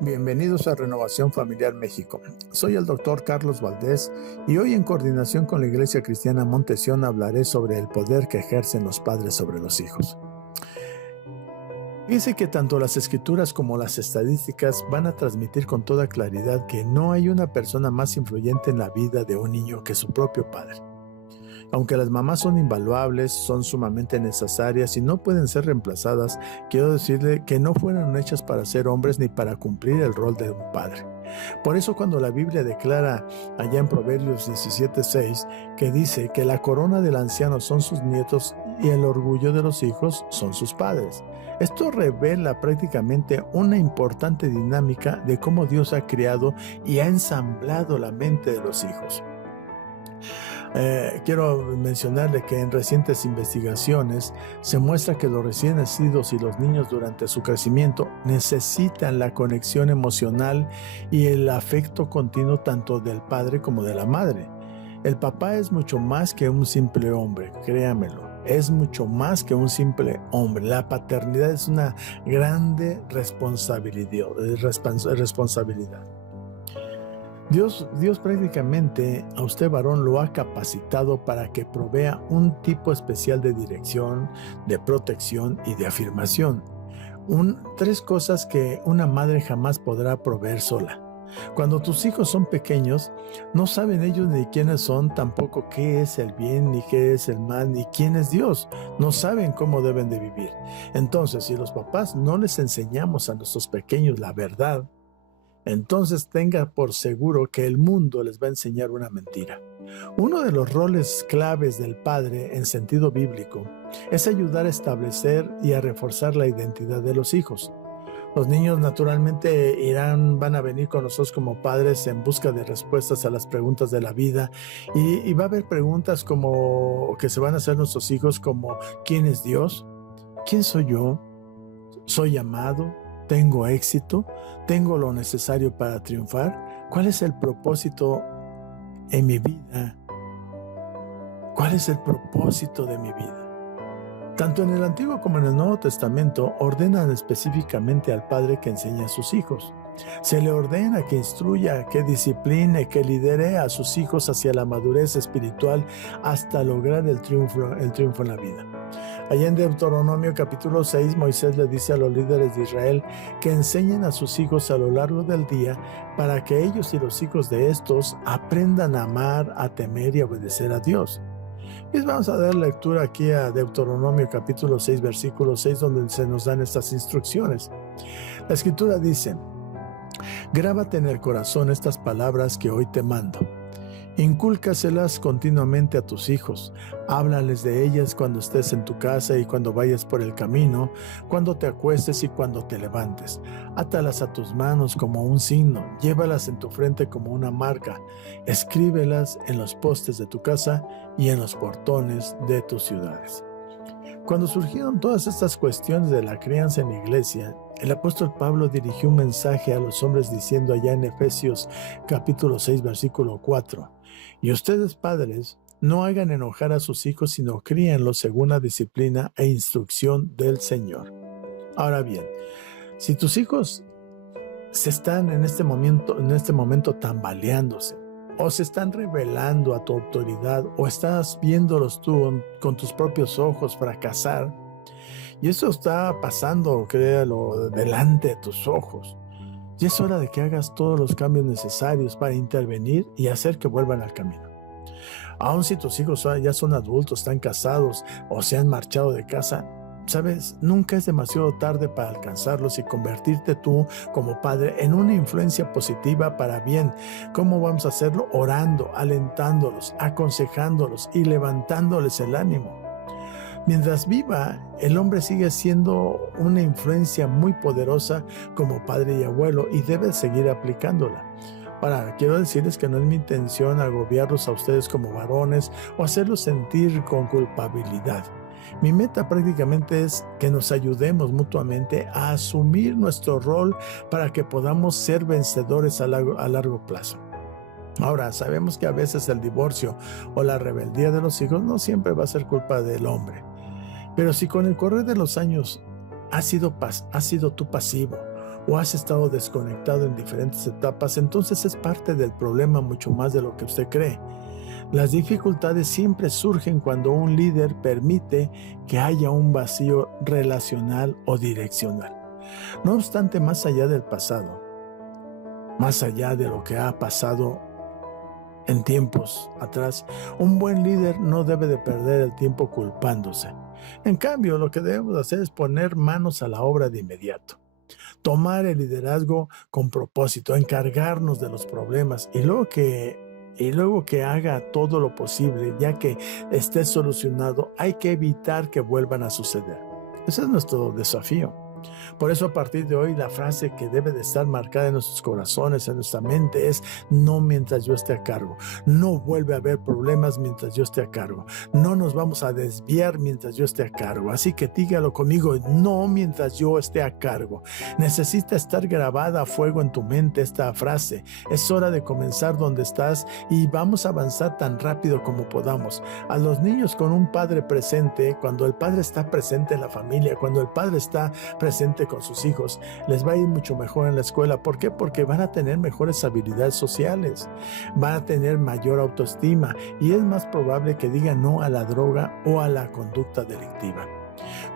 Bienvenidos a Renovación Familiar México. Soy el doctor Carlos Valdés y hoy, en coordinación con la Iglesia Cristiana Montesión, hablaré sobre el poder que ejercen los padres sobre los hijos. Fíjense que tanto las escrituras como las estadísticas van a transmitir con toda claridad que no hay una persona más influyente en la vida de un niño que su propio padre. Aunque las mamás son invaluables, son sumamente necesarias y no pueden ser reemplazadas, quiero decirle que no fueron hechas para ser hombres ni para cumplir el rol de un padre. Por eso, cuando la Biblia declara allá en Proverbios 17:6 que dice que la corona del anciano son sus nietos y el orgullo de los hijos son sus padres, esto revela prácticamente una importante dinámica de cómo Dios ha creado y ha ensamblado la mente de los hijos. Quiero mencionarle que en recientes investigaciones se muestra que los recién nacidos y los niños durante su crecimiento necesitan la conexión emocional y el afecto continuo tanto del padre como de la madre. El papá es mucho más que un simple hombre, créamelo. Es mucho más que un simple hombre. La paternidad es una grande responsabilidad. Dios prácticamente a usted, varón, lo ha capacitado para que provea un tipo especial de dirección, de protección y de afirmación. Tres cosas que una madre jamás podrá proveer sola. Cuando tus hijos son pequeños, no saben ellos ni quiénes son, tampoco qué es el bien, ni qué es el mal, ni quién es Dios. No saben cómo deben de vivir. Entonces, si los papás no les enseñamos a nuestros pequeños la verdad, entonces tenga por seguro que el mundo les va a enseñar una mentira. Uno de los roles claves del padre en sentido bíblico es ayudar a establecer y a reforzar la identidad de los hijos. Los niños naturalmente van a venir con nosotros como padres en busca de respuestas a las preguntas de la vida, y va a haber preguntas como que se van a hacer nuestros hijos, como ¿quién es Dios? ¿Quién soy yo? ¿Soy amado? ¿Tengo éxito? ¿Tengo lo necesario para triunfar? ¿Cuál es el propósito en mi vida? ¿Cuál es el propósito de mi vida? Tanto en el Antiguo como en el Nuevo Testamento ordenan específicamente al padre que enseñe a sus hijos. Se le ordena que instruya, que discipline, que lidere a sus hijos hacia la madurez espiritual hasta lograr el triunfo en la vida. Allá en Deuteronomio capítulo 6, Moisés le dice a los líderes de Israel que enseñen a sus hijos a lo largo del día para que ellos y los hijos de estos aprendan a amar, a temer y a obedecer a Dios. Y vamos a dar lectura aquí a Deuteronomio capítulo 6, versículo 6, donde se nos dan estas instrucciones. La escritura dice: grábate en el corazón estas palabras que hoy te mando. Incúlcaselas continuamente a tus hijos. Háblales de ellas cuando estés en tu casa y cuando vayas por el camino, cuando te acuestes y cuando te levantes. Átalas a tus manos como un signo, llévalas en tu frente como una marca. Escríbelas en los postes de tu casa y en los portones de tus ciudades. Cuando surgieron todas estas cuestiones de la crianza en la iglesia, el apóstol Pablo dirigió un mensaje a los hombres diciendo allá en Efesios capítulo 6, versículo 4: y ustedes, padres, no hagan enojar a sus hijos, sino críenlos según la disciplina e instrucción del Señor. Ahora bien, si tus hijos se están en este momento tambaleándose, o se están rebelando a tu autoridad, o estás viéndolos tú con tus propios ojos fracasar, y eso está pasando, créalo, delante de tus ojos, y es hora de que hagas todos los cambios necesarios para intervenir y hacer que vuelvan al camino. Aun si tus hijos ya son adultos, están casados o se han marchado de casa, ¿sabes? Nunca es demasiado tarde para alcanzarlos y convertirte tú como padre en una influencia positiva para bien. ¿Cómo vamos a hacerlo? Orando, alentándolos, aconsejándolos y levantándoles el ánimo. Mientras viva, el hombre sigue siendo una influencia muy poderosa como padre y abuelo, y debe seguir aplicándola. Ahora, quiero decirles que no es mi intención agobiarlos a ustedes como varones o hacerlos sentir con culpabilidad. Mi meta prácticamente es que nos ayudemos mutuamente a asumir nuestro rol para que podamos ser vencedores a largo plazo. Ahora, sabemos que a veces el divorcio o la rebeldía de los hijos no siempre va a ser culpa del hombre. Pero si con el correr de los años has sido tú pasivo o has estado desconectado en diferentes etapas, entonces es parte del problema mucho más de lo que usted cree. Las dificultades siempre surgen cuando un líder permite que haya un vacío relacional o direccional. No obstante, más allá del pasado, más allá de lo que ha pasado en tiempos atrás, un buen líder no debe de perder el tiempo culpándose. En cambio, lo que debemos hacer es poner manos a la obra de inmediato. Tomar el liderazgo con propósito, encargarnos de los problemas y luego que haga todo lo posible, ya que esté solucionado, hay que evitar que vuelvan a suceder. Ese es nuestro desafío. Por eso a partir de hoy la frase que debe de estar marcada en nuestros corazones, en nuestra mente es: no mientras yo esté a cargo. No vuelve a haber problemas mientras yo esté a cargo. No nos vamos a desviar mientras yo esté a cargo. Así que dígalo conmigo: no mientras yo esté a cargo. Necesita estar grabada a fuego en tu mente esta frase. Es hora de comenzar donde estás y vamos a avanzar tan rápido como podamos. A los niños con un padre presente, cuando el padre está presente en la familia, cuando el padre está presente con sus hijos, les va a ir mucho mejor en la escuela. ¿Por qué? Porque van a tener mejores habilidades sociales, van a tener mayor autoestima y es más probable que digan no a la droga o a la conducta delictiva.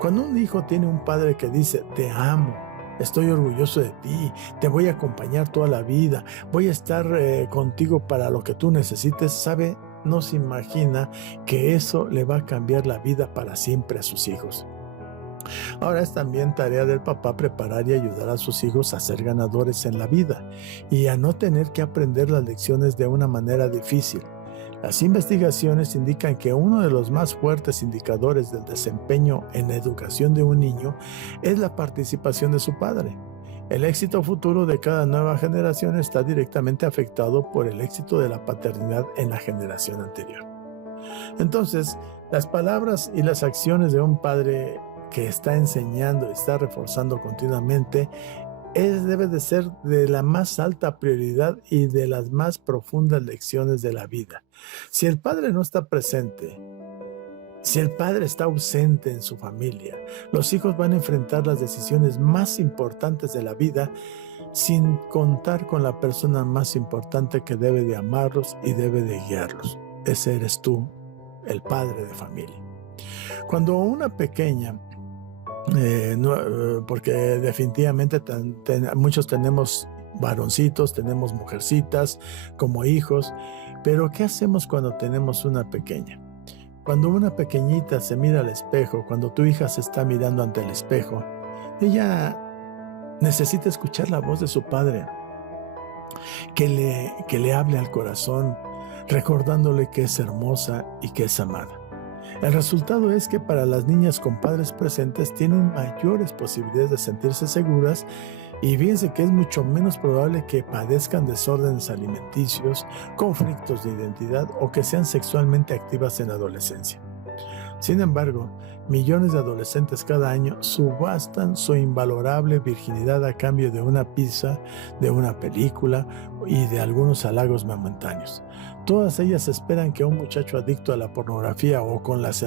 Cuando un hijo tiene un padre que dice: te amo, estoy orgulloso de ti, te voy a acompañar toda la vida, voy a estar contigo para lo que tú necesites, ¿sabe? No se imagina que eso le va a cambiar la vida para siempre a sus hijos. Ahora es también tarea del papá preparar y ayudar a sus hijos a ser ganadores en la vida y a no tener que aprender las lecciones de una manera difícil. Las investigaciones indican que uno de los más fuertes indicadores del desempeño en la educación de un niño es la participación de su padre. El éxito futuro de cada nueva generación está directamente afectado por el éxito de la paternidad en la generación anterior. Entonces, las palabras y las acciones de un padre que está enseñando y está reforzando continuamente debe de ser de la más alta prioridad y de las más profundas lecciones de la vida. Si el padre no está presente, si el padre está ausente en su familia, los hijos van a enfrentar las decisiones más importantes de la vida sin contar con la persona más importante que debe de amarlos y debe de guiarlos. Ese eres tú, el padre de familia. Cuando una pequeña porque definitivamente muchos tenemos varoncitos, tenemos mujercitas como hijos, pero ¿qué hacemos cuando tenemos una pequeña? Cuando una pequeñita se mira al espejo, cuando tu hija se está mirando ante el espejo, ella necesita escuchar la voz de su padre, que le hable al corazón, recordándole que es hermosa y que es amada. El resultado es que para las niñas con padres presentes tienen mayores posibilidades de sentirse seguras y fíjense que es mucho menos probable que padezcan desórdenes alimenticios, conflictos de identidad o que sean sexualmente activas en la adolescencia. Sin embargo, millones de adolescentes cada año subastan su invalorable virginidad a cambio de una pizza, de una película y de algunos halagos momentáneos. Todas ellas esperan que un muchacho adicto a la pornografía o con las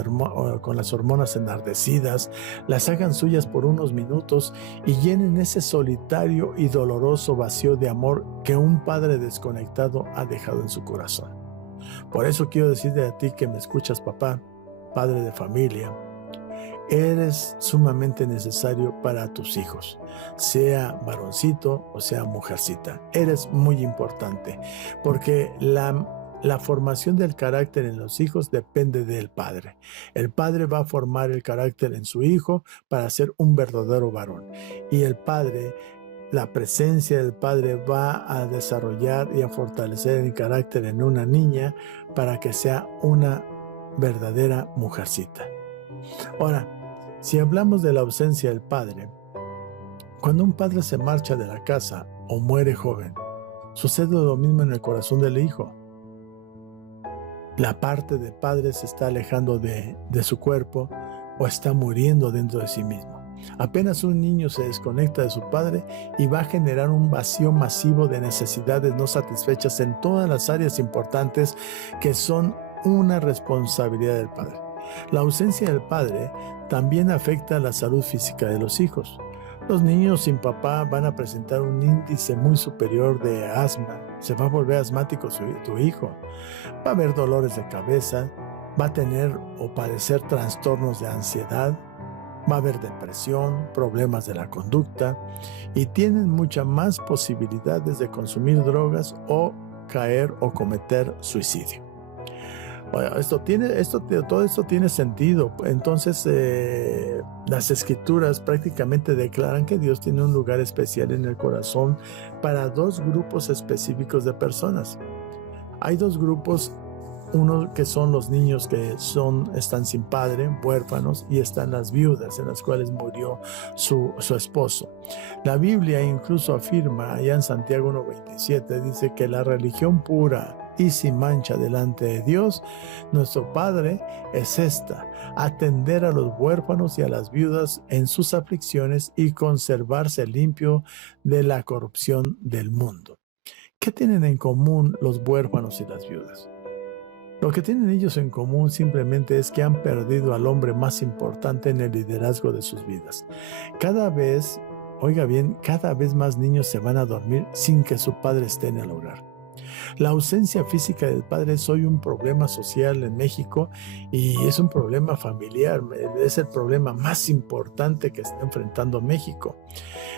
hormonas enardecidas las hagan suyas por unos minutos y llenen ese solitario y doloroso vacío de amor que un padre desconectado ha dejado en su corazón. Por eso quiero decirte a ti que me escuchas, papá, padre de familia, eres sumamente necesario para tus hijos, sea varoncito o sea mujercita. Eres muy importante porque la formación del carácter en los hijos depende del padre. El padre va a formar el carácter en su hijo para ser un verdadero varón. Y el padre, la presencia del padre va a desarrollar y a fortalecer el carácter en una niña para que sea una verdadera mujercita. Ahora, si hablamos de la ausencia del padre, cuando un padre se marcha de la casa o muere joven, sucede lo mismo en el corazón del hijo. La parte del padre se está alejando de su cuerpo o está muriendo dentro de sí mismo. Apenas un niño se desconecta de su padre y va a generar un vacío masivo de necesidades no satisfechas en todas las áreas importantes que son una responsabilidad del padre. La ausencia del padre también afecta a la salud física de los hijos. Los niños sin papá van a presentar un índice muy superior de asma. Se va a volver asmático tu hijo. Va a haber dolores de cabeza, va a tener o padecer trastornos de ansiedad, va a haber depresión, problemas de la conducta y tienen muchas más posibilidades de consumir drogas o caer o cometer suicidio. Bueno, todo esto tiene sentido. Entonces, las escrituras prácticamente declaran que Dios tiene un lugar especial en el corazón para dos grupos específicos de personas. Hay dos grupos, uno que son los niños que están sin padre, huérfanos, y están las viudas en las cuales murió su esposo. La Biblia incluso afirma, allá en Santiago 1:27, dice que la religión pura y sin mancha delante de Dios, nuestro Padre, es esta: atender a los huérfanos y a las viudas en sus aflicciones y conservarse limpio de la corrupción del mundo. ¿Qué tienen en común los huérfanos y las viudas? Lo que tienen ellos en común simplemente es que han perdido al hombre más importante en el liderazgo de sus vidas. Oiga bien, cada vez más niños se van a dormir sin que su padre esté en el hogar. La ausencia física del padre es hoy un problema social en México y es un problema familiar. Es el problema más importante que está enfrentando México.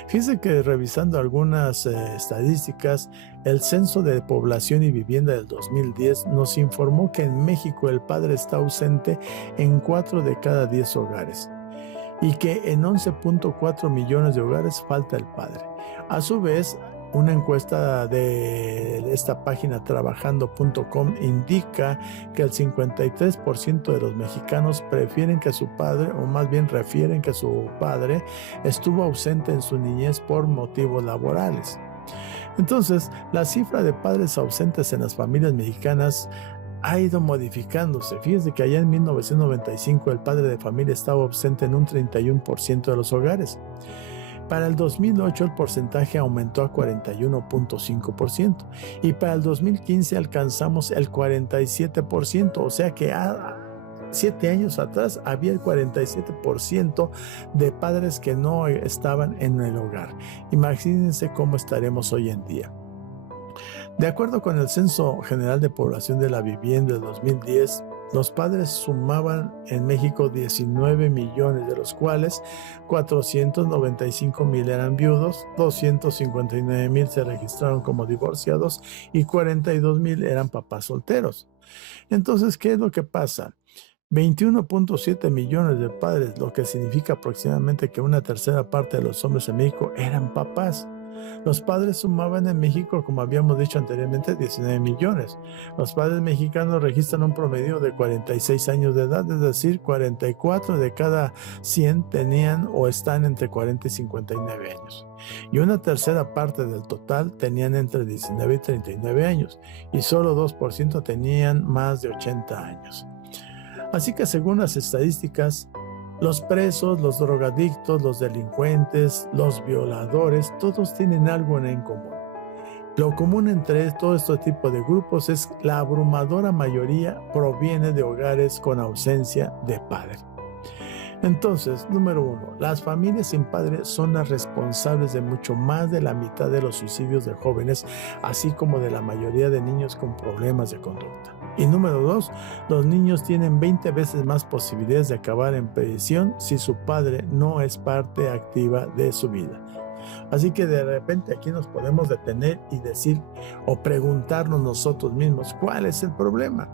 Fíjense que revisando algunas estadísticas, el Censo de Población y Vivienda del 2010 nos informó que en México el padre está ausente en 4 de cada 10 hogares y que en 11.4 millones de hogares falta el padre. A su vez, una encuesta de esta página trabajando.com indica que el 53% de los mexicanos prefieren que su padre, o más bien refieren que su padre, estuvo ausente en su niñez por motivos laborales. Entonces, la cifra de padres ausentes en las familias mexicanas ha ido modificándose. Fíjense que allá en 1995 el padre de familia estaba ausente en un 31% de los hogares. Para el 2008 el porcentaje aumentó a 41.5% y para el 2015 alcanzamos el 47%, o sea que 7 años atrás había el 47% de padres que no estaban en el hogar. Imagínense cómo estaremos hoy en día. De acuerdo con el Censo General de Población de la Vivienda del 2010, los padres sumaban en México 19 millones, de los cuales 495,000 eran viudos, 259,000 se registraron como divorciados y 42,000 eran papás solteros. Entonces, ¿qué es lo que pasa? 21.7 millones de padres, lo que significa aproximadamente que una tercera parte de los hombres en México eran papás. Los padres sumaban en México, como habíamos dicho anteriormente, 19 millones. Los padres mexicanos registran un promedio de 46 años de edad, es decir, 44 de cada 100 tenían o están entre 40 y 59 años. Y una tercera parte del total tenían entre 19 y 39 años, y solo 2% tenían más de 80 años. Así que según las estadísticas, los presos, los drogadictos, los delincuentes, los violadores, todos tienen algo en común. Lo común entre todo este tipo de grupos es que la abrumadora mayoría proviene de hogares con ausencia de padre. Entonces, número 1, las familias sin padre son las responsables de mucho más de la mitad de los suicidios de jóvenes, así como de la mayoría de niños con problemas de conducta. Y número 2, los niños tienen 20 veces más posibilidades de acabar en prisión si su padre no es parte activa de su vida. Así que de repente aquí nos podemos detener y decir o preguntarnos nosotros mismos, ¿cuál es el problema?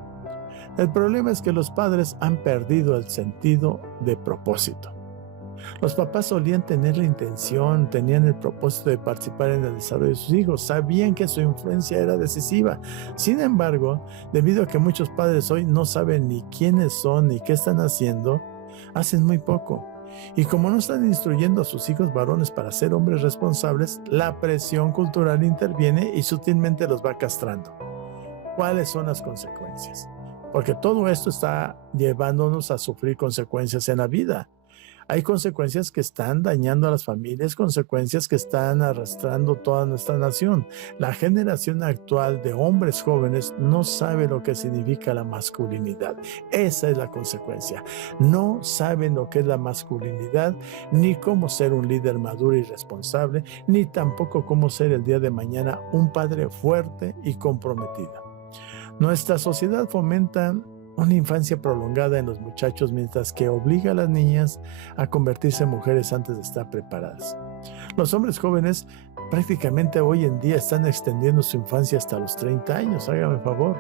El problema es que los padres han perdido el sentido de propósito. Los papás solían tener la intención, tenían el propósito de participar en el desarrollo de sus hijos, sabían que su influencia era decisiva. Sin embargo, debido a que muchos padres hoy no saben ni quiénes son ni qué están haciendo, hacen muy poco. Y como no están instruyendo a sus hijos varones para ser hombres responsables, la presión cultural interviene y sutilmente los va castrando. ¿Cuáles son las consecuencias? Porque todo esto está llevándonos a sufrir consecuencias en la vida. Hay consecuencias que están dañando a las familias, consecuencias que están arrastrando toda nuestra nación. La generación actual de hombres jóvenes no sabe lo que significa la masculinidad. Esa es la consecuencia. No saben lo que es la masculinidad, ni cómo ser un líder maduro y responsable, ni tampoco cómo ser el día de mañana un padre fuerte y comprometido. Nuestra sociedad fomenta una infancia prolongada en los muchachos, mientras que obliga a las niñas a convertirse en mujeres antes de estar preparadas. Los hombres jóvenes prácticamente hoy en día están extendiendo su infancia hasta los 30 años, hágame favor.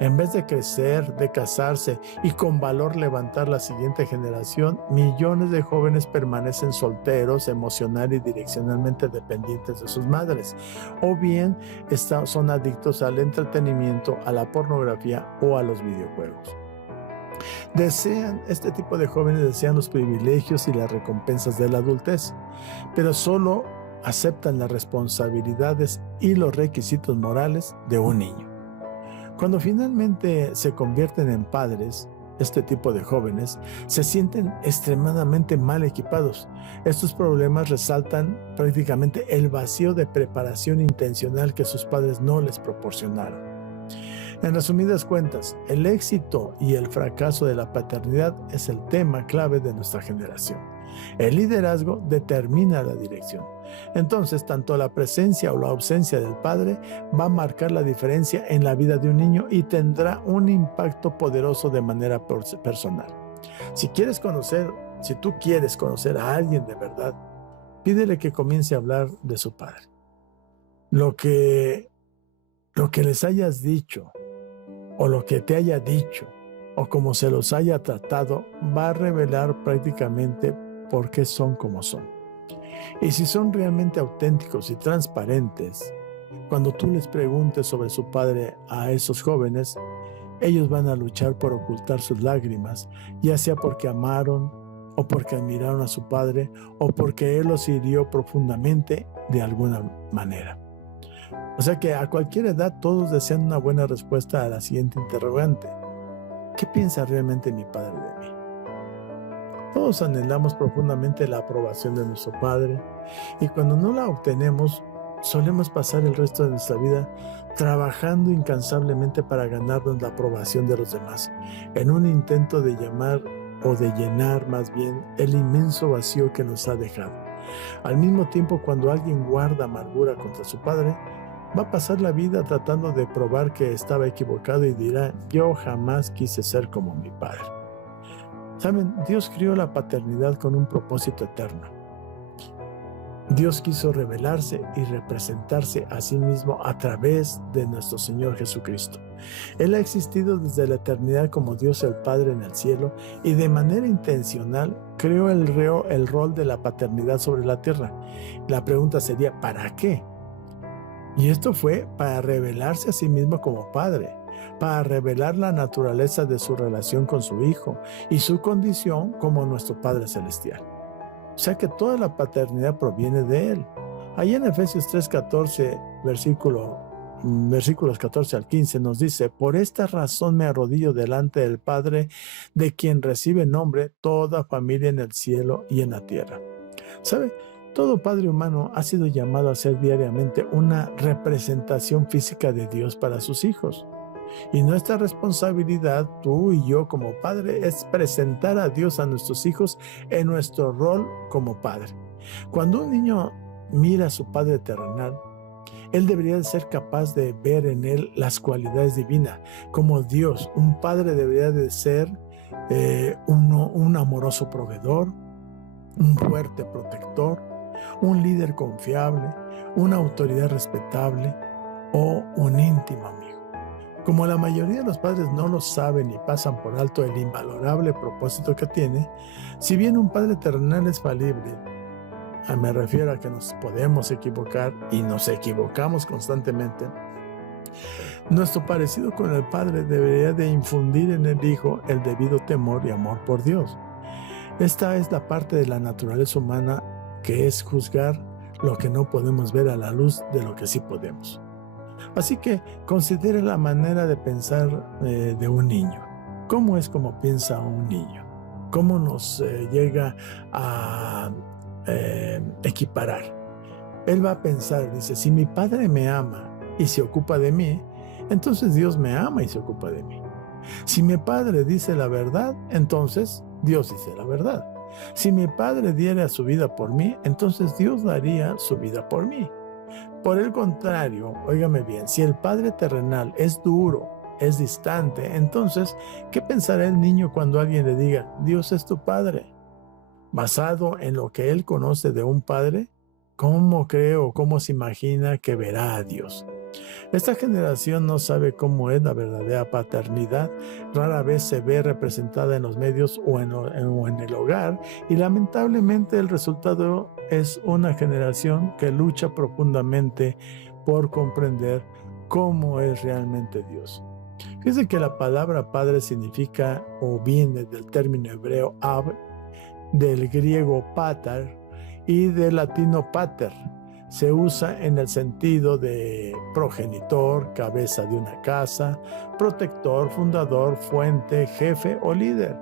En vez de crecer, de casarse y con valor levantar la siguiente generación, millones de jóvenes permanecen solteros, emocional y direccionalmente dependientes de sus madres, o bien son adictos al entretenimiento, a la pornografía o a los videojuegos. Este tipo de jóvenes desean los privilegios y las recompensas de la adultez, pero solo aceptan las responsabilidades y los requisitos morales de un niño. Cuando finalmente se convierten en padres, este tipo de jóvenes se sienten extremadamente mal equipados. Estos problemas resaltan prácticamente el vacío de preparación intencional que sus padres no les proporcionaron. En resumidas cuentas, el éxito y el fracaso de la paternidad es el tema clave de nuestra generación. El liderazgo determina la dirección. Entonces, tanto la presencia o la ausencia del padre va a marcar la diferencia en la vida de un niño y tendrá un impacto poderoso de manera personal. Si tú quieres conocer a alguien de verdad, pídele que comience a hablar de su padre. Lo que les hayas dicho, o lo que te haya dicho, o como se los haya tratado, va a revelar prácticamente por qué son como son. Y si son realmente auténticos y transparentes, cuando tú les preguntes sobre su padre a esos jóvenes, ellos van a luchar por ocultar sus lágrimas, ya sea porque amaron, o porque admiraron a su padre, o porque él los hirió profundamente de alguna manera. O sea que a cualquier edad todos desean una buena respuesta a la siguiente interrogante: ¿qué piensa realmente mi padre de mí? Todos anhelamos profundamente la aprobación de nuestro padre, y cuando no la obtenemos, solemos pasar el resto de nuestra vida trabajando incansablemente para ganarnos la aprobación de los demás, en un intento de llenar más bien el inmenso vacío que nos ha dejado. Al mismo tiempo, cuando alguien guarda amargura contra su padre, va a pasar la vida tratando de probar que estaba equivocado y dirá: yo jamás quise ser como mi padre. Saben, Dios crió la paternidad con un propósito eterno. Dios quiso revelarse y representarse a sí mismo a través de nuestro Señor Jesucristo. Él ha existido desde la eternidad como Dios el Padre en el cielo, y de manera intencional creó el rol de la paternidad sobre la tierra. La pregunta sería: ¿para qué? Y esto fue para revelarse a sí mismo como Padre, para revelar la naturaleza de su relación con su Hijo y su condición como nuestro Padre Celestial. O sea que toda la paternidad proviene de Él. Allá en Efesios 3:14, versículos 14 al 15 nos dice: por esta razón me arrodillo delante del Padre, de quien recibe nombre toda familia en el cielo y en la tierra. ¿Sabe? Todo padre humano ha sido llamado a ser diariamente una representación física de Dios para sus hijos. Y nuestra responsabilidad, tú y yo como padre, es presentar a Dios a nuestros hijos en nuestro rol como padre. Cuando un niño mira a su padre terrenal, él debería de ser capaz de ver en él las cualidades divinas. Como Dios, un padre debería de ser un amoroso proveedor, un fuerte protector, un líder confiable, una autoridad respetable o un íntimo amigo. Como la mayoría de los padres no lo saben y pasan por alto el invalorable propósito que tiene, si bien un padre terrenal es falible, me refiero a que nos podemos equivocar y nos equivocamos constantemente, nuestro parecido con el Padre debería de infundir en el Hijo el debido temor y amor por Dios. Esta es la parte de la naturaleza humana que es juzgar lo que no podemos ver a la luz de lo que sí podemos. Así que considere la manera de pensar de un niño. ¿Cómo es como piensa un niño? cómo nos llega a equiparar. Él va a pensar, dice, si mi padre me ama y se ocupa de mí, entonces Dios me ama y se ocupa de mí. Si mi padre dice la verdad, entonces Dios dice la verdad. Si mi padre diera su vida por mí, entonces Dios daría su vida por mí. Por el contrario, óigame bien, si el padre terrenal es duro, es distante, entonces, ¿qué pensará el niño cuando alguien le diga, Dios es tu padre? Basado en lo que él conoce de un padre, ¿cómo cree o cómo se imagina que verá a Dios? Esta generación no sabe cómo es la verdadera paternidad, rara vez se ve representada en los medios o en el hogar, y lamentablemente el resultado es una generación que lucha profundamente por comprender cómo es realmente Dios. Fíjense que la palabra padre significa o viene del término hebreo ab, del griego pater y del latino pater. Se usa en el sentido de progenitor, cabeza de una casa, protector, fundador, fuente, jefe o líder.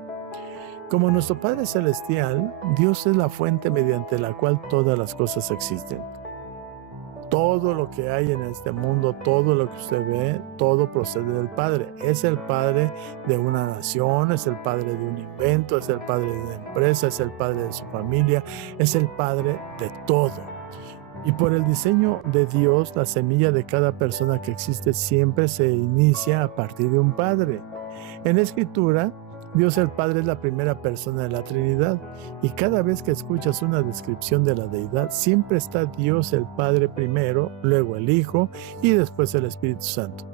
Como nuestro Padre Celestial, Dios es la fuente mediante la cual todas las cosas existen. Todo lo que hay en este mundo, todo lo que usted ve, todo procede del Padre. Es el Padre de una nación, es el Padre de un invento, es el Padre de una empresa, es el Padre de su familia, es el Padre de todo. Y por el diseño de Dios, la semilla de cada persona que existe siempre se inicia a partir de un Padre. En la Escritura, Dios el Padre es la primera persona de la Trinidad, y cada vez que escuchas una descripción de la deidad, siempre está Dios el Padre primero, luego el Hijo y después el Espíritu Santo.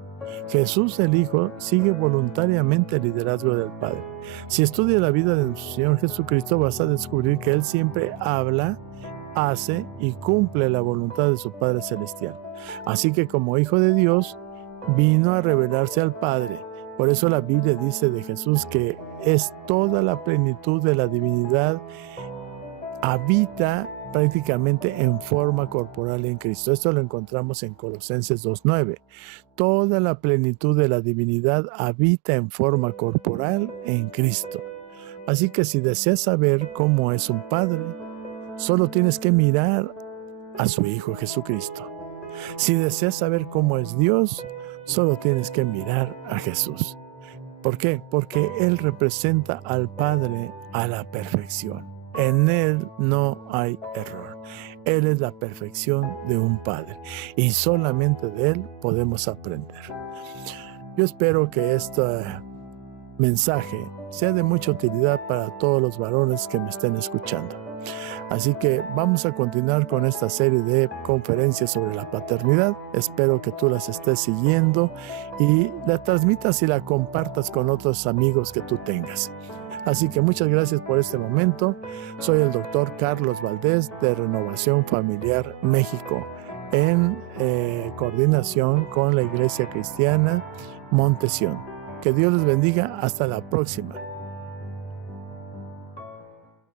Jesús el Hijo sigue voluntariamente el liderazgo del Padre. Si estudias la vida de nuestro Señor Jesucristo, vas a descubrir que Él siempre habla, hace y cumple la voluntad de su Padre Celestial. Así que como Hijo de Dios, vino a revelarse al Padre. Por eso la Biblia dice de Jesús que es toda la plenitud de la divinidad, habita prácticamente en forma corporal en Cristo. Esto lo encontramos en Colosenses 2:9. Toda la plenitud de la divinidad habita en forma corporal en Cristo. Así que si deseas saber cómo es un Padre, solo tienes que mirar a su Hijo Jesucristo. Si deseas saber cómo es Dios, solo tienes que mirar a Jesús. ¿Por qué? Porque Él representa al Padre a la perfección. En Él no hay error. Él es la perfección de un Padre y solamente de Él podemos aprender. Yo espero que este mensaje sea de mucha utilidad para todos los varones que me estén escuchando. Así que vamos a continuar con esta serie de conferencias sobre la paternidad. Espero que tú las estés siguiendo y la transmitas y la compartas con otros amigos que tú tengas. Así que muchas gracias por este momento. Soy el doctor Carlos Valdés de Renovación Familiar México, en coordinación con la Iglesia Cristiana Monte Sión. Que Dios les bendiga. Hasta la próxima.